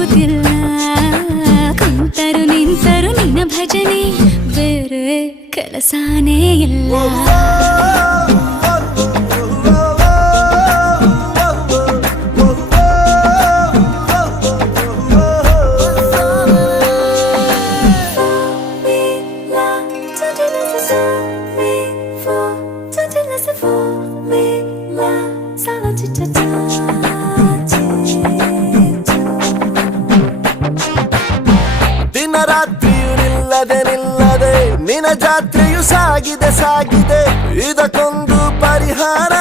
ಆಗುತ್ತಿಲ್ಲ ಕುಂತರು ನಿಂತರು ನಿನ್ನ ಭಜನೆ ಬೇರೆ ಕೆಲಸನೇ ಇಲ್ಲ ದಿನರಾತ್ರಿಯು ನಿಲ್ಲದೆ ನಿನ್ನ ಜಾತ್ರೆಯು ಸಾಗಿದೆ ಇದಕ್ಕೊಂದು ಪರಿಹಾರ